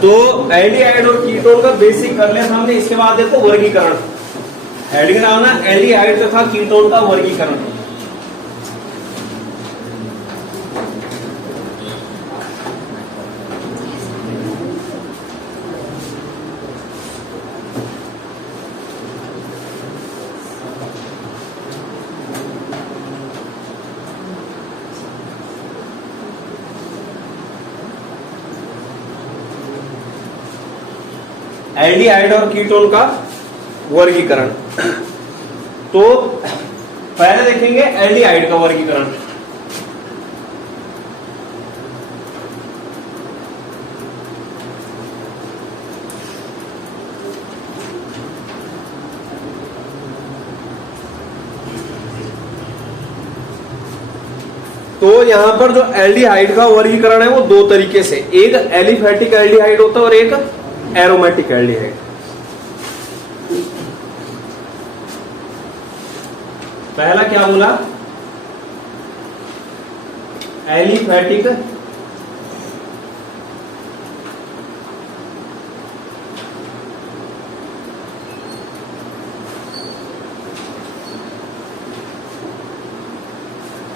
तो एल्डिहाइड और कीटोन का बेसिक कर लिया हमने। इसके बाद देखो वर्गीकरण, हेडिंग नाम ना एल्डिहाइड तथा कीटोन का वर्गीकरण। एल्डिहाइड और कीटोन का वर्गीकरण। तो पहले देखेंगे एल्डिहाइड का वर्गीकरण। तो यहां पर जो एल्डिहाइड का वर्गीकरण है वो दो तरीके से, एक एलिफैटिक एल्डिहाइड होता है और एक एरोमेटिक एल्डिहाइड। पहला क्या बोला, एलिफैटिक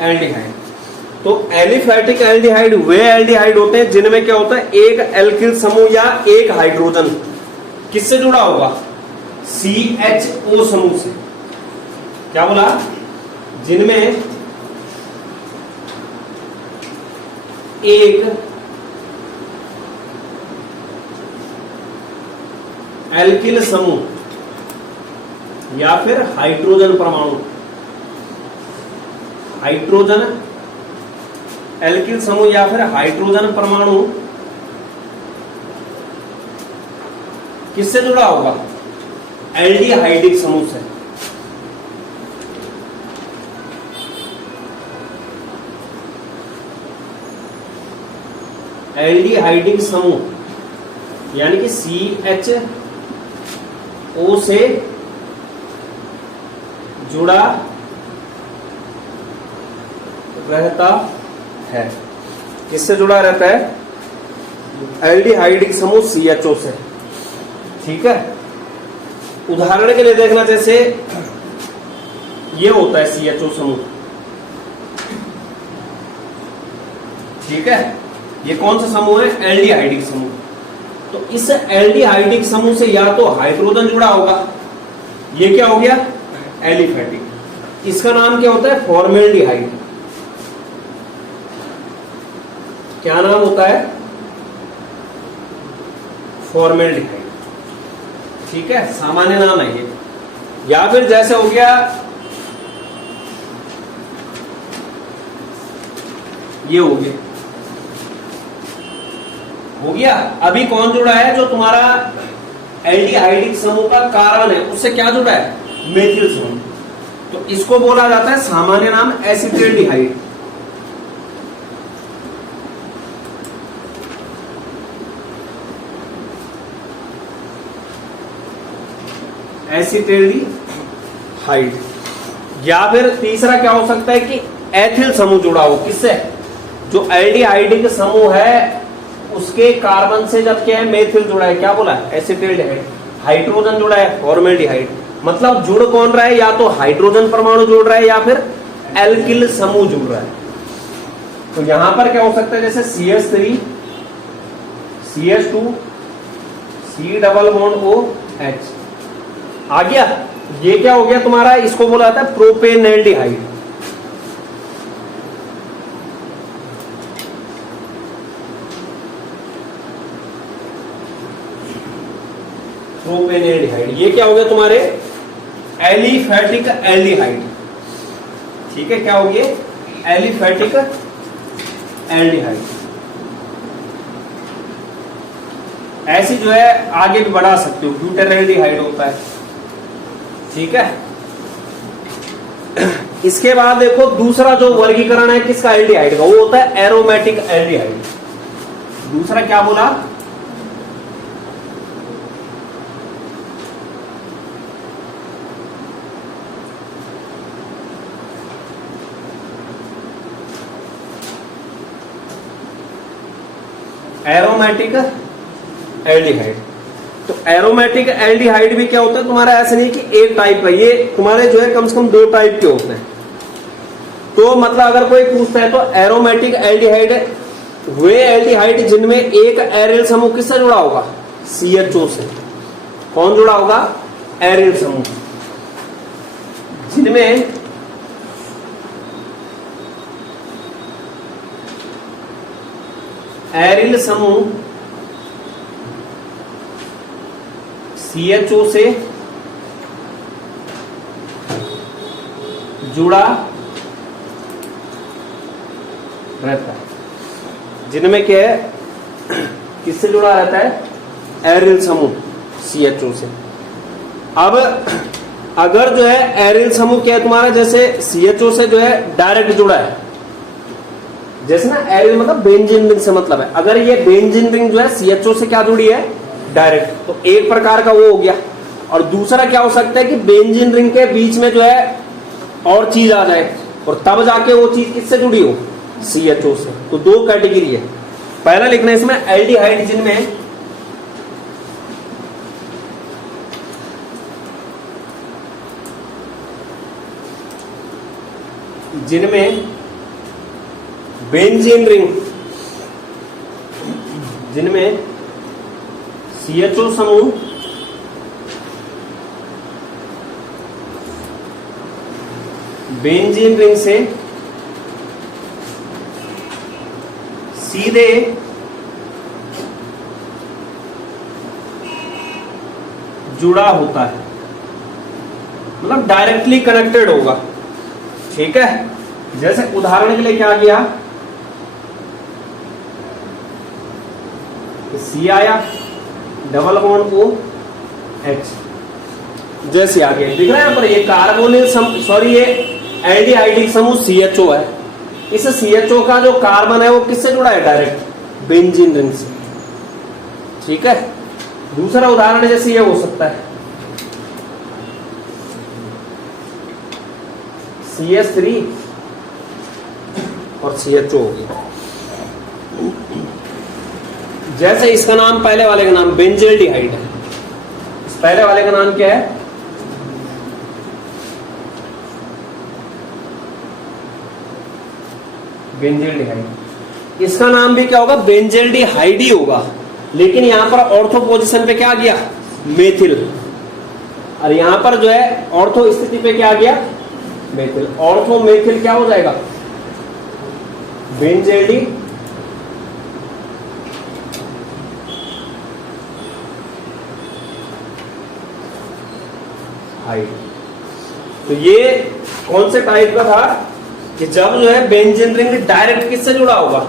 एल्डिहाइड। तो एलिफैटिक एल्डिहाइड वे एल्डिहाइड होते हैं जिनमें क्या होता है, एक एल्किल समूह या एक हाइड्रोजन किससे जुड़ा होगा, CHO समूह से। क्या बोला, जिनमें एक एल्किल समूह या फिर हाइड्रोजन परमाणु, हाइड्रोजन एल्किल समूह या फिर हाइड्रोजन परमाणु किससे जुड़ा होगा, एल्डिहाइडिक समूह से। एल्डिहाइडिक समूह यानी कि CHO से जुड़ा रहता है। किससे जुड़ा रहता है, एल्डिहाइडिक समूह CHO से। ठीक है, उदाहरण के लिए देखना, जैसे ये होता है CHO समूह। ठीक है, ये कौन सा समूह है, एल्डिहाइडिक समूह। तो इस एल्डिहाइडिक समूह से या तो हाइड्रोजन जुड़ा होगा, ये क्या हो गया, एलिफैटिक। इसका नाम क्या होता है, फॉर्मेल्डिहाइड। क्या नाम होता है, फॉर्मेल्डिहाइड। ठीक है, सामान्य नाम है ये। या फिर जैसे हो गया, ये हो गया। अभी कौन जुड़ा है, जो तुम्हारा एल्डिहाइडिक समूह का कार्बन है उससे क्या जुड़ा है, मेथिल समूह। तो इसको बोला जाता है सामान्य नाम एसिटिल्डिहाइड। एसिटिल्डिहाइड। या फिर तीसरा क्या हो सकता है कि एथिल समूह जुड़ा हो, किससे, जो एल्डिहाइडिक समूह है उसके कार्बन से जब क्या है, मेथिल जुड़ा है, क्या बोला, एसिटिल्डिहाइड। हाइड्रोजन जुड़ा है, फॉर्मेल्डिहाइड। मतलब जुड़ कौन रहा है, या तो हाइड्रोजन परमाणु जुड़ रहा है या फिर एल्किल समूह जुड़ रहा है। तो यहां पर क्या हो सकता है, जैसे CH3 CH2 C double bond OH आ गया। ये क्या हो गया तुम्हारा, इसको बोला जाता है प्रोपेनेल्डिहाइड। प्रोपेनेल्डिहाइड। ये क्या हो गया तुम्हारे, एलिफैटिक एल्डिहाइड। ठीक है, क्या हो गया, एलिफैटिक एल्डिहाइड। ऐसी जो है आगे भी बढ़ा सकते हो, ब्यूटेनएल्डिहाइड होता है। ठीक है, इसके बाद देखो दूसरा जो वर्गीकरण है किसका, एल्डिहाइड का, वो होता है एरोमेटिक एल्डिहाइड। दूसरा क्या बोला, एरोमेटिक एल्डिहाइड। तो एरोमेटिक एल्डिहाइड भी क्या होता है तुम्हारा, ऐसा नहीं कि एक टाइप है, ये तुम्हारे जो है कम से कम 2 टाइप के होते हैं। तो मतलब अगर कोई पूछता है तो एरोमेटिक एल्डिहाइड वे एल्डिहाइड जिनमें एक एरियल समूह किससे जुड़ा होगा, CHO से। कौन जुड़ा होगा, एरियल समूह। जिनमें एरियल समूह CHO से जुड़ा रहता है। जिनमें क्या है, किससे जुड़ा रहता है, एरियल समूह CHO से। अब अगर जो है एरियल समूह क्या है तुम्हारा, जैसे CHO से जो है डायरेक्ट जुड़ा है, जैसे ना एरियल मतलब बेंजीन रिंग से मतलब है, अगर ये बेंजीन रिंग जो है CHO से क्या जुड़ी है, डायरेक्ट, तो एक प्रकार का वो हो गया। और दूसरा क्या हो सकता है कि बेंजीन रिंग के बीच में जो है और चीज आ जाए और तब जाके वो चीज किससे जुड़ी हो, CHO से। तो 2 कैटेगरी है। पहला लिखना है इसमें एल्डिहाइड जिनमें बेंजीन रिंग, जिनमें CHO समूह बेंजीन रिंग से सीधे जुड़ा होता है, मतलब डायरेक्टली कनेक्टेड होगा। ठीक है, जैसे उदाहरण के लिए क्या किया, C आया, डबल बॉन्ड OH, जैसे आ गया, दिख रहा है यहाँ पर, ये कार्बोनिल सॉरी ये एल्डिहाइडिक समूह CHO है। इस CHO का जो कार्बन है वो किससे जुड़ा है, डायरेक्ट बेंजीन रिंग से। ठीक है, दूसरा उदाहरण जैसे ये हो सकता है CH3 और CHO होगी। जैसे इसका नाम, पहले वाले का नाम बेंजल्डिहाइड है, इस पहले वाले का नाम क्या है, बेंजल्डिहाइड। इसका नाम भी क्या होगा, बेंजल्डिहाइड ही होगा, लेकिन यहां पर ऑर्थो पोजीशन पे क्या गया, मेथिल, और यहां पर जो है ऑर्थो स्थिति पे क्या गया, मेथिल। ऑर्थो मेथिल क्या हो जाएगा, बेंजल्डिहाइड। तो ये कौन से टाइप का था कि जब जो है बेंजीन रिंग डायरेक्ट किससे जुड़ा होगा,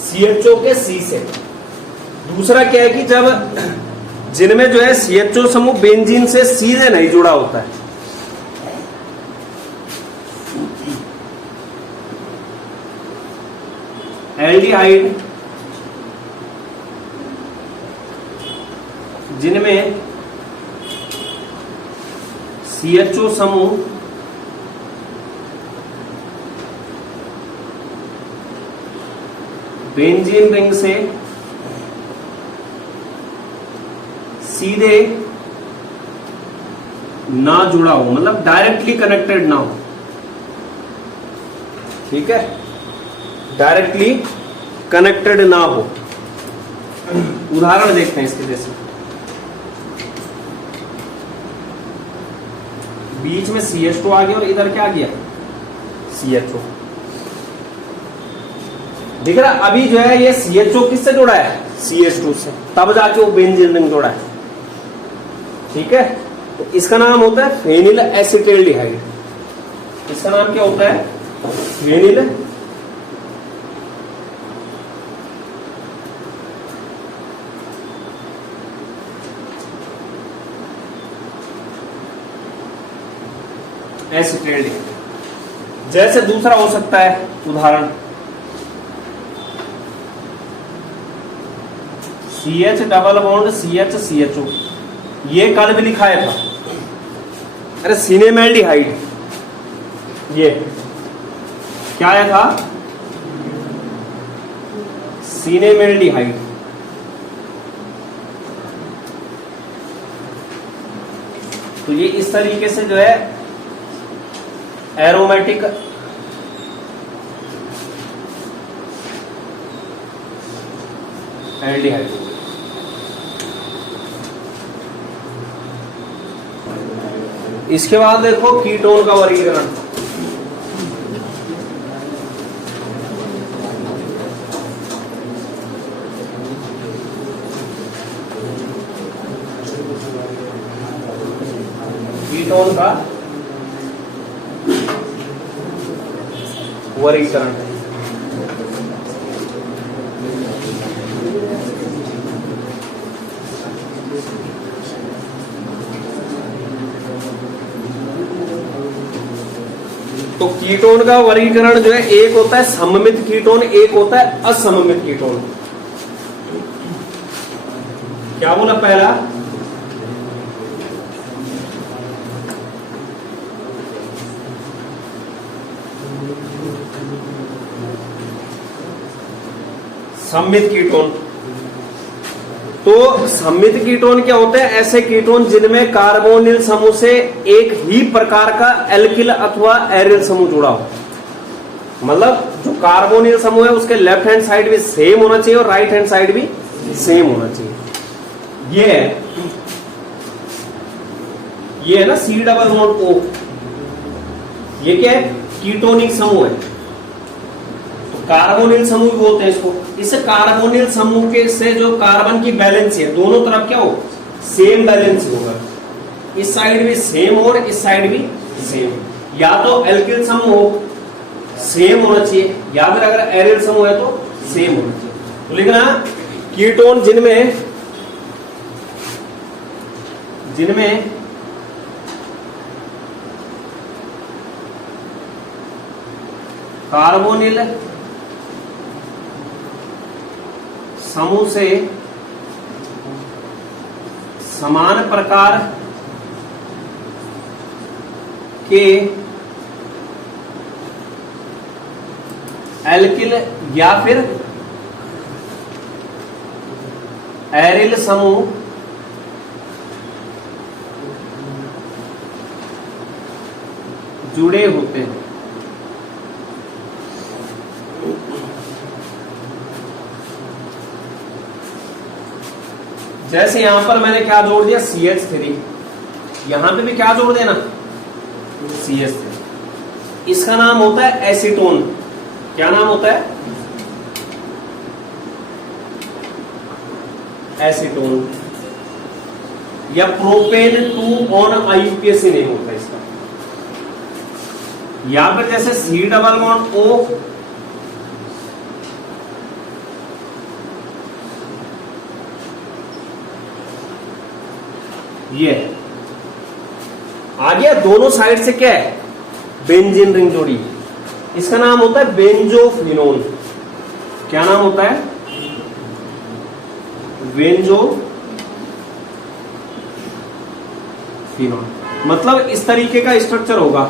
CHO के C से। दूसरा क्या है कि जब जिनमें जो है CHO समूह बेंजीन से सीधे नहीं जुड़ा होता है। एल्डिहाइड जिनमें CHO समूह बेंजीन रिंग से सीधे ना जुड़ा हो, मतलब डायरेक्टली कनेक्टेड ना हो। ठीक है, डायरेक्टली कनेक्टेड ना हो। उदाहरण देखते हैं इसके जैसे, बीच में CH2 आ गया और इधर क्या आ गया, CHO। दिख रहा, अभी जो है ये CHO किससे जुड़ा है, CH2 से, तब जाके वो बेंजीन रिंग जुड़ा है। ठीक है, तो इसका नाम होता है फेनिल एसिटिल्डिहाइड। इसका नाम क्या होता है, फेनिल एसिटिल्डिहाइड। जैसे दूसरा हो सकता है उदाहरण, CH double bond CH CHO, ये कल भी लिखाया था, अरे सिनेमेल्डिहाइड, ये क्या आया था, सिनेमेल्डिहाइड। तो ये इस तरीके से जो है एरोमेटिक एल्डिहाइड हो गया। इसके बाद देखो कीटोन का वर्गीकरण। कीटोन का वर्गीकरण तो कीटोन का वर्गीकरण जो है, एक होता है सममित कीटोन, एक होता है असममित कीटोन। क्या बोला पहला? सममित कीटोन। तो सममित कीटोन क्या होते हैं? ऐसे कीटोन जिनमें कार्बोनिल समूह से एक ही प्रकार का एल्किल अथवा एरिल समूह जुड़ा हो। मतलब जो कार्बोनिल समूह है उसके लेफ्ट हैंड साइड भी सेम होना चाहिए और राइट हैंड साइड भी सेम होना चाहिए। ये है ना C डबल बॉन्ड O। ये क्या है? कीटोनिक समूह है। तो कार्बोनिल समूह बोलते हैं इसको। इस कार्बोनिल समूह के से जो कार्बन की बैलेंस है, दोनों तरफ क्या हो? सेम बैलेंस होगा। इस साइड भी सेम और इस साइड भी सेम। या तो एल्किल समूह हो, सेम होना चाहिए, या फिर अगर एरिल समूह है तो सेम होना चाहिए। तो लिखना कीटोन जिनमें कार्बोनिल समूह से समान प्रकार के एल्किल या फिर एरिल समूह जुड़े होते हैं। जैसे यहां पर मैंने क्या जोड़ दिया? CH3। यहां पे भी क्या जोड़ देना? CH3। इसका नाम होता है एसीटोन। क्या नाम होता है? एसीटोन। या प्रोपेन 2 ऑन IUPAC नहीं होता इसका। यहां पर जैसे C डबल बॉन्ड O, ये आ गया। दोनों साइड से क्या है? बेंजीन रिंग जोड़ी। इसका नाम होता है बेंजोफिनोन। क्या नाम होता है? बेंजोफिनोन। मतलब इस तरीके का स्ट्रक्चर होगा।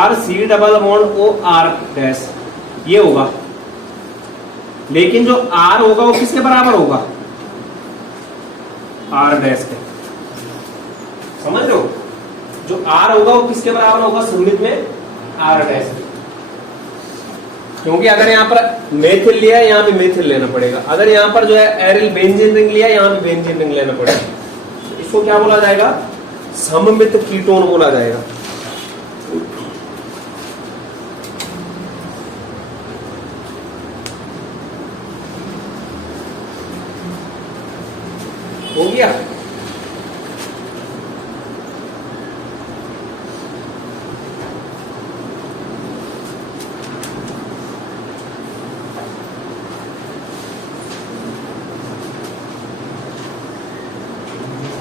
RC double bond O R dash, ये होगा। लेकिन जो R होगा वो किसके बराबर होगा? R डैश के। समझ रहे हो? जो R होगा वो किसके बराबर होगा? सममित में R डैश। क्योंकि अगर यहां पर मेथिल लिया है, यहां भी मेथिल लेना पड़ेगा। अगर यहां पर जो है एरिल बेंजीन रिंग लिया है, यहां भी बेंजीन रिंग लेना पड़ेगा। तो इसको क्या बोला जाएगा? सममित कीटोन बोला जाएगा। हो गया?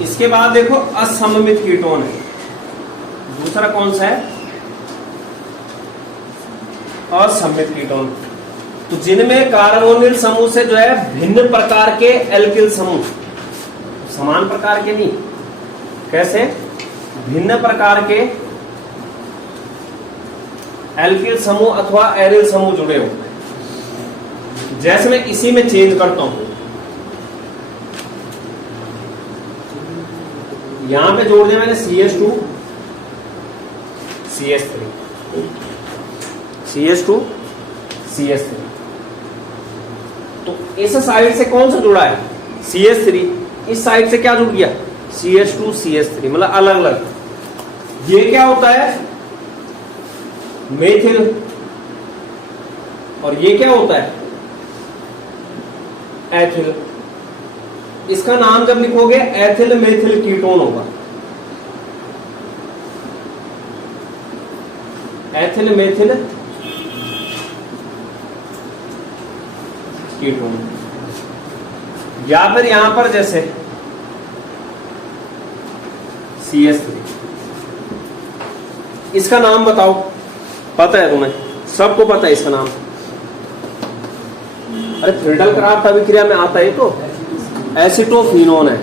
इसके बाद देखो असममित कीटोन है। दूसरा कौन सा है? असममित कीटोन। तो जिनमें कार्बोनिल समूह से जो है भिन्न प्रकार के एल्किल समूह, समान प्रकार के नहीं, कैसे? भिन्न प्रकार के एल्किल समूह अथवा एरिल समूह जुड़े होते हैं। जैसे मैं इसी में चेंज करता हूं, यहां पे जोड़ दिया मैंने CH2 CH3, CH2 CH3। तो इस साइड से कौन सा जुड़ा है? CH3। इस साइड से क्या जुड़ गया? CH2 CH3, मतलब अलग अलग। ये क्या होता है? मेथिल। और ये क्या होता है? एथिल। इसका नाम जब लिखोगे एथिल मेथिल कीटोन होगा। Ethyl methyl ketone. या फिर यहां पर जैसे CH3, इसका नाम बताओ, पता है तुम्हें? सबको पता है इसका नाम। अरे फ्रीडल क्राफ्ट अभिक्रिया में आता है तो एसिटोफिनोन है।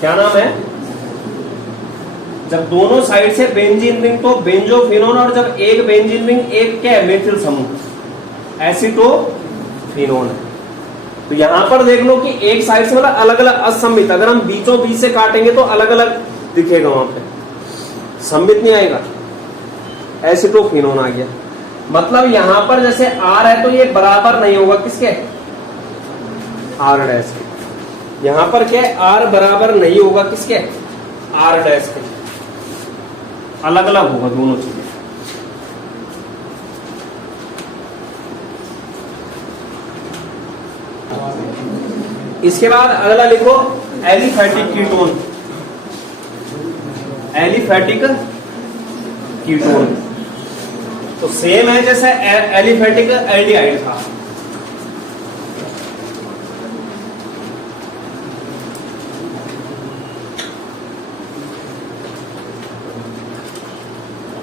क्या नाम है? जब दोनों साइड से बेंजीन रिंग तो बेंजोफिनोन, और जब एक बेंजीन रिंग एक क्या है? मेथिल समूह, एसिटोफिनोन है। तो यहां पर देख लो कि एक साइड से मतलब अलग अलग असम्मित, अगर हम बीचों बीच से काटेंगे तो अलग अलग दिखेगा, वहां पे सम्मित नहीं आएगा। एसिटोफिनोन आ गया। मतलब यहां पर जैसे R है तो ये बराबर नहीं होगा किसके? R डैश के। यहां पर क्या है? R बराबर नहीं होगा किसके? R डैश के। अलग अलग होगा दोनों चीजें। इसके बाद अगला लिखो एलिफैटिक कीटोन। एलिफैटिक कीटोन तो सेम है जैसे एलिफैटिक एल्डिहाइड था।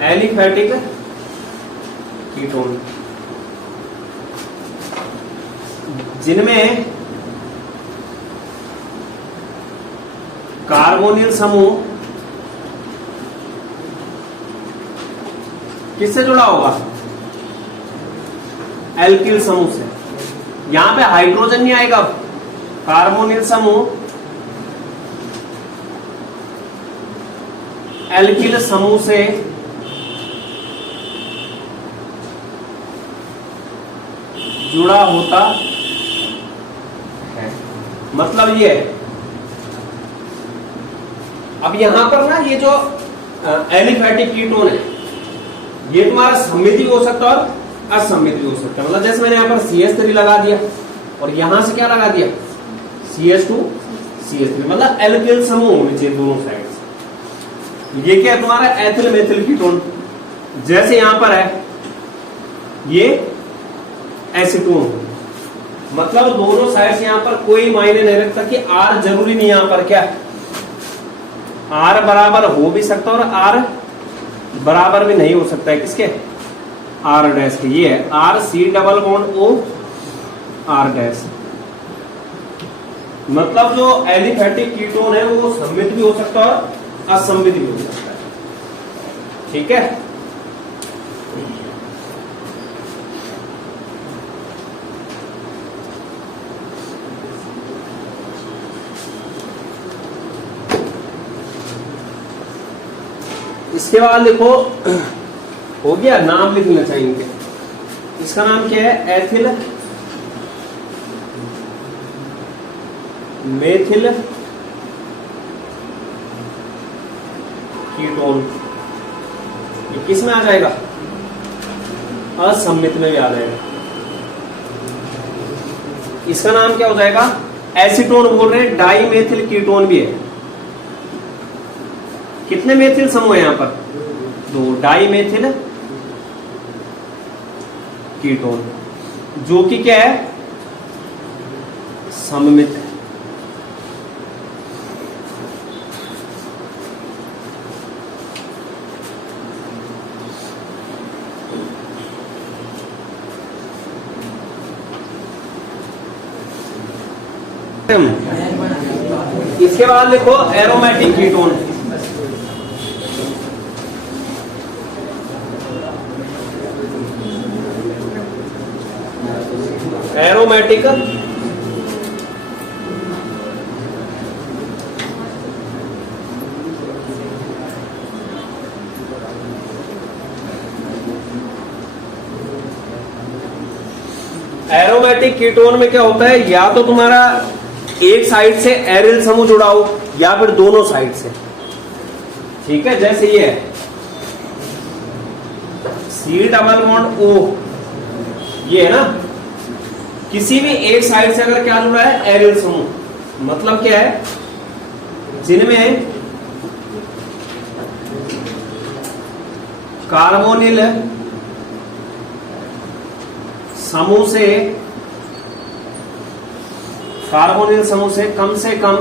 एलिफैटिक कीटोन जिनमें कार्बोनिल समूह किससे जुड़ा होगा? एल्किल समूह से। यहां पे हाइड्रोजन नहीं आएगा। कार्बोनिल समूह एल्किल समूह से जुड़ा होता है। मतलब ये है। अब यहां पर ना ये जो एलिफैटिक कीटोन है ये तुम्हारा सम्मित भी हो सकता है और असम्मित भी हो सकता है। मतलब जैसे मैंने यहां पर CH3 लगा दिया और यहां से क्या लगा दिया? CH2 CH3, मतलब एल्किल समूह होने चाहिए दोनों साइड से। ये क्या है तुम्हारा? Ethyl methyl ketone. जैसे यहां पर है ये एसीटोन, मतलब दोनों साइड से यहां पर कोई मायने नहीं रखता कि R जरूरी नहीं। यहां पर क्या R बराबर हो भी सकता है और R बराबर भी नहीं हो सकता है किसके? R डैश के। ये है RC double bond O R dash. मतलब जो एलिफैटिक कीटोन है वो सम्मित भी हो सकता है और असम्मित भी हो सकता है। ठीक है। इसके बाद लिखो, हो गया, नाम लिखना चाहिए इनके। इसका नाम क्या है? Ethyl methyl ketone. ये किस में आ जाएगा? असम्मित में भी आ जाएगा। इसका नाम क्या हो जाएगा? एसीटोन बोल रहे हैं। डाई मेथिल कीटोन भी है। कितने मेथिल समूह है यहां पर? 2 डाई मेथिल कीटोन, जो कि क्या है? सममित है। इसके बाद लिखो aromatic ketone. Aromatic aromatic ketone में क्या होता है, या तो तुम्हारा एक साइड से एरिल समूह जुड़ा हो या फिर दोनों साइड से। ठीक है, जैसे ये है C डबल बॉन्ड O, ये है ना, किसी भी एक साइड से अगर क्या जुड़ा है, एरिल समूह, मतलब क्या है, जिनमें कार्बोनिल समूह से कम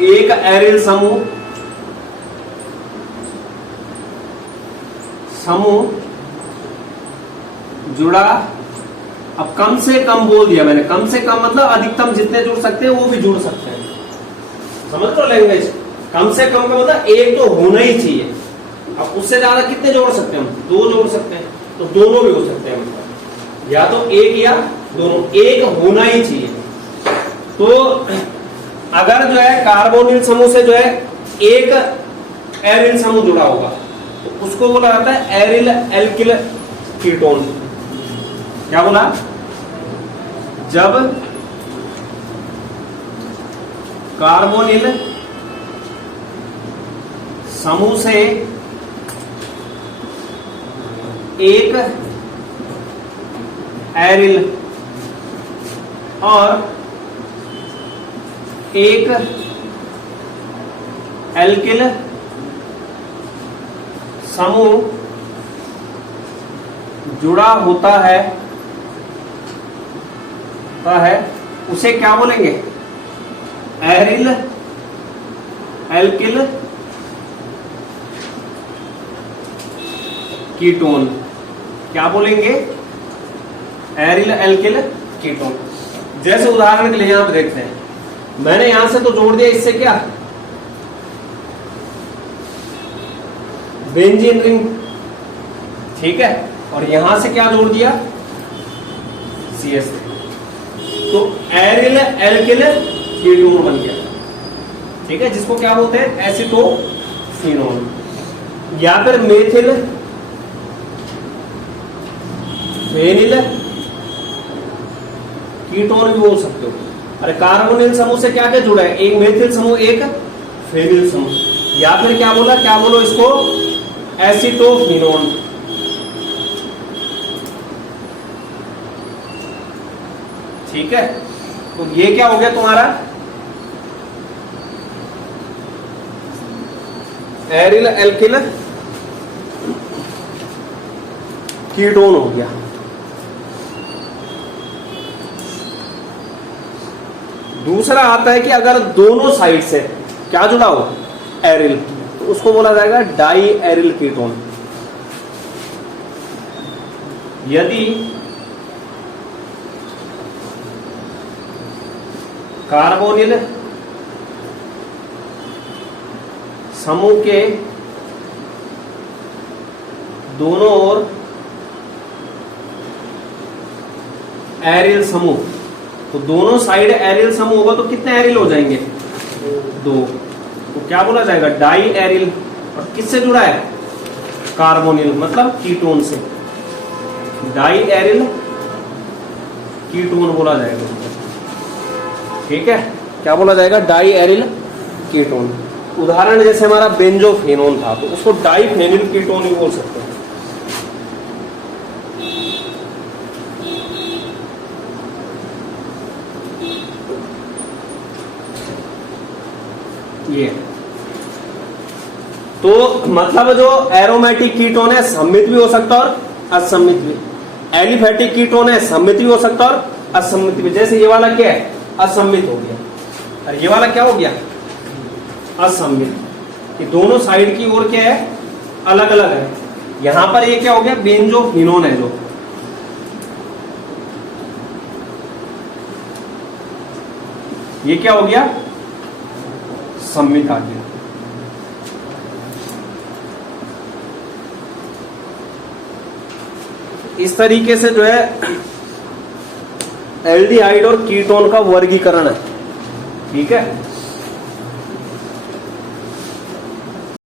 एक एरिल समूह जुड़ा। अब कम से कम बोल दिया मैंने, कम से कम मतलब अधिकतम जितने जुड़ सकते हैं वो भी जुड़ सकते हैं, समझ लो लैंग्वेज। कम से कम का मतलब एक तो होना ही चाहिए। अब उससे ज्यादा कितने जोड़ सकते हैं हम, दो जोड़ सकते हैं, तो दोनों भी हो सकते हैं, मतलब या तो एक या दोनों, एक होना ही चाहिए। तो अगर जो है कार्बोनिल समूह से जो है एक एरिल समूह जुड़ा होगा तो उसको बोला जाता है एरिल एल्किल कीटोन। क्या बोला, जब कार्बोनिल समूह से एक एरिल और एक एल्किल समूह जुड़ा होता है उसे क्या बोलेंगे, एरिल एल्किल कीटोन। क्या बोलेंगे, एरिल एल्किल कीटोन। जैसे उदाहरण के लिए यहां पर देखते हैं, मैंने यहां से तो जोड़ दिया, इससे क्या, बेंजीन रिंग, ठीक है, और यहां से क्या जोड़ दिया, CS। तो एरिल एल्किल कीटोन बन गया, ठीक है, जिसको क्या बोलते हैं, एसीटोफिनोन, या फिर मेथिल फेनिल कीटोन भी बोल सकते हो। अरे कार्बोनिल समूह से क्या क्या जुड़ा है, एक मेथिल समूह एक फेनिल समूह, या फिर क्या बोला, क्या बोलो इसको, एसीटोफिनोन। ठीक है, तो ये क्या हो गया तुम्हारा, एरिल एल्किल कीटोन हो गया। दूसरा आता है कि अगर दोनों साइड से क्या जुड़ा हो, एरिल, तो उसको बोला जाएगा डाई एरिल कीटोन। यदि कार्बोनिल समूह के दोनों ओर एरिल समूह, तो दोनों साइड एरिल समूह होगा तो कितने एरिल हो जाएंगे, दो, तो क्या बोला जाएगा, डाई एरिल। और किससे जुड़ा है, कार्बोनिल, मतलब कीटोन से, डाई एरिल कीटोन बोला जाएगा। ठीक है, क्या बोला जाएगा, डाई एरिल कीटोन। उदाहरण जैसे हमारा बेंजोफेनोन था, तो उसको डाई फेनिल कीटोन भी बोल सकते हैं। ये तो मतलब जो एरोमेटिक कीटोन है सम्मित भी हो सकता और असम्मित भी। एलिफेटिक कीटोन है सम्मित भी हो सकता और असम्मित भी। जैसे ये वाला क्या है, असम्मित हो गया, और ये वाला क्या हो गया, असम्मित। ये दोनों साइड की ओर क्या है, अलग अलग है। यहां पर ये क्या हो गया, बेंजोफिनोन है, जो ये क्या हो गया, सम्मित आ गया। इस तरीके से जो है एल्डिहाइड और कीटोन का वर्गीकरण है। ठीक है।